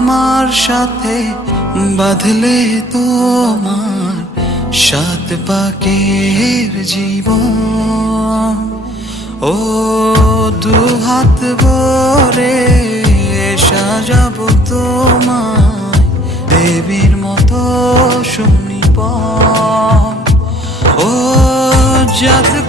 আমার সাথে বাঁধলে তোমার সাত পাকের জীবন। ও দুহাত ভরে সাজাবো তোমায় দেবীর মতো সুনিপন। ও জাদু